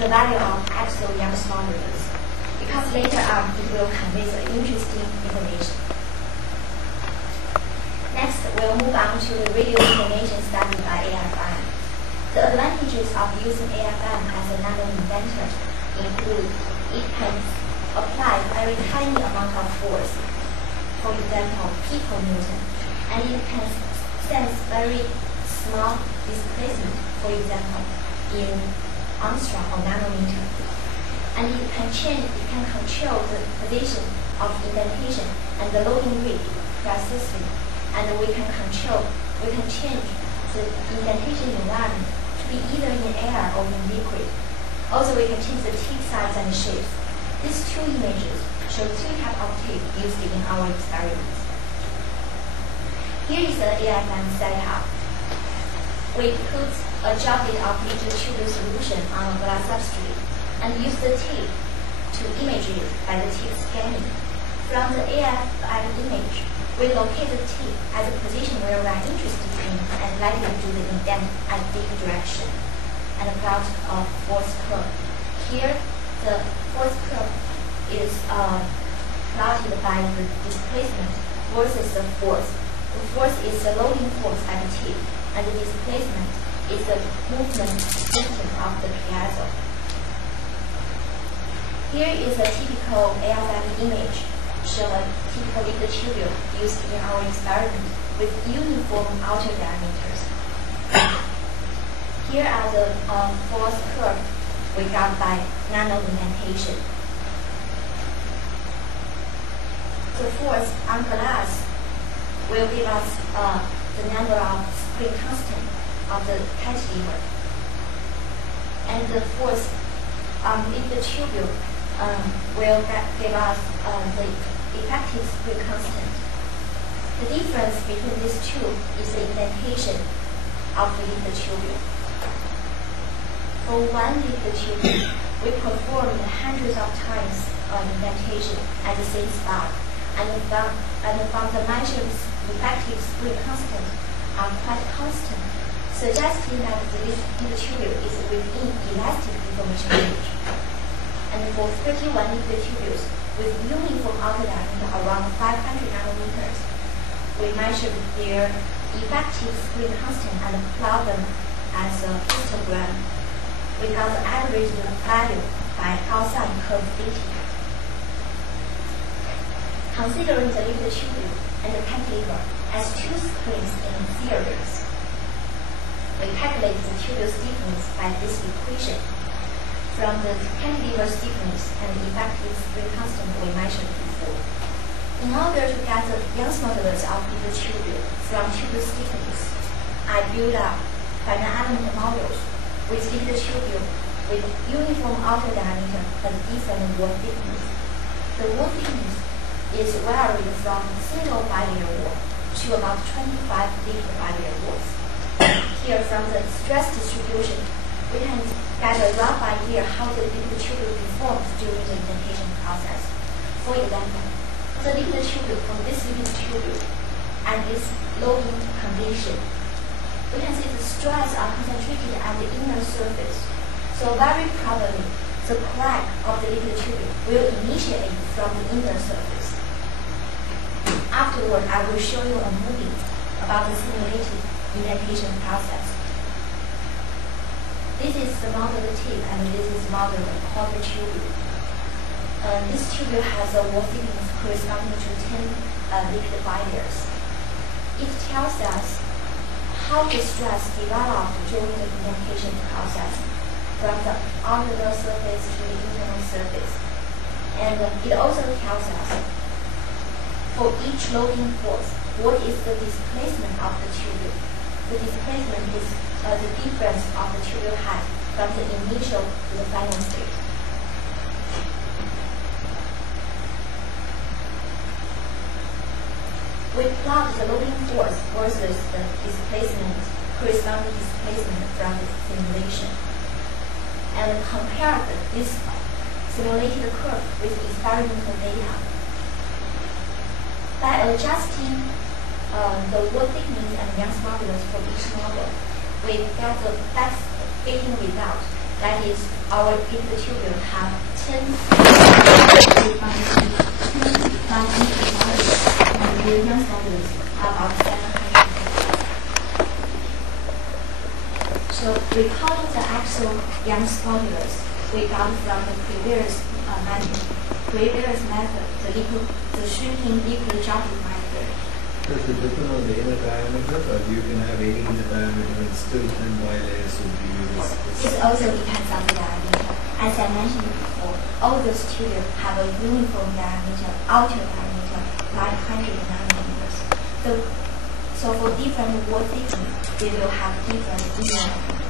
the value of axial Young's modulus, because later on it will convey the interesting information. Next, we'll move on to the radio information studied by AFM. The advantages of using AFM as a nano-indentor include it can apply very tiny amount of force, for example, piconewton, and it can sense very small displacement, for example, in angstrom or nanometer. And it can control the position of indentation and the loading rate precisely. And we can change the indentation environment to be either in air or in liquid. Also, we can change the tip size and shape. These two images show two types of tape used in our experiments. Here is the AFM setup. We put a gel bit of liquid tubule solution on a glass substrate and use the tape to image it by the tape scanning. From the AFM image, we locate the tape at the position where we are interested in and let it do the indent at the direction and plot a force curve. Here, the force curve is plotted by the displacement versus the force. The force is the loading force at the tip, and the displacement is the movement distance of the piezo. Here is a typical AFM image showing a typical liquid tubule used in our experiment with uniform outer diameters. Here are the force curve we got by nano-indentation. The force on glass will give us the number of spring constant of the cantilever. And the force on liquid tubule will give us the effective spring constant. The difference between these two is the indentation of the liquid tubule. For one liquid tubule, we performed hundreds of times indentation at the same spot, and from the measured effective spring constant are quite constant, suggesting that the liquid tubule is within elastic deformation range. And for 31 liquid tubules with uniform outer diameter around 500 nanometers, we measured their effective spring constant and plot them as a histogram. We got the average value by Gaussian curve fitting. Considering the liquid tubule and the cantilever as two springs in series, we calculate the tubule stiffness by this equation. From the cantilever stiffness and the effective spring constant we measured before. In order to get the Young's modulus of liquid tubule from tubule stiffness, I built up finite element models with liquid tubule with uniform outer diameter but different wall thickness. The wall thickness is varied from single bilayer wall to about 25 different bilayer walls. Here, from the stress distribution, we can get a rough idea how the liquid tubule performs during the indentation process. For example, the liquid tubule from this liquid tubule and its loading condition, we can see the stress are concentrated at the inner surface. So very probably, the crack of the liquid tubule will initiate from the inner surface. Afterward, I will show you a movie about the simulated indentation process. This is the model tip, and this is model quarter tubule. This tubule has a wall thickness corresponding to 10 liquid bilayers. It tells us how the stress developed during the indentation process, from the outer surface to the internal surface. And it also tells us, for each loading force, what is the displacement of the tubule. The displacement is the difference of the tubule height from the initial to the final state. We plot the loading force versus the displacement, corresponding displacement from the simulation, and compare this simulated curve with experimental data. By adjusting the wall thickness and Young's modulus for each model, we get the best fitting result That is, our liquid tubule have 10 defined molecules, and the Young's modules are about 700. So recalling the actual Young's modulus we got from the previous method, the shrinking liquid droplet method. Does it depend on the inner diameter, or you can have any inner diameter and still 10 bilayers would be used? It also depends on the diameter. As I mentioned before, all those tubules have a uniform diameter, outer diameter, 900 nanometers. So for different wall thickness, they will have different inner diameter.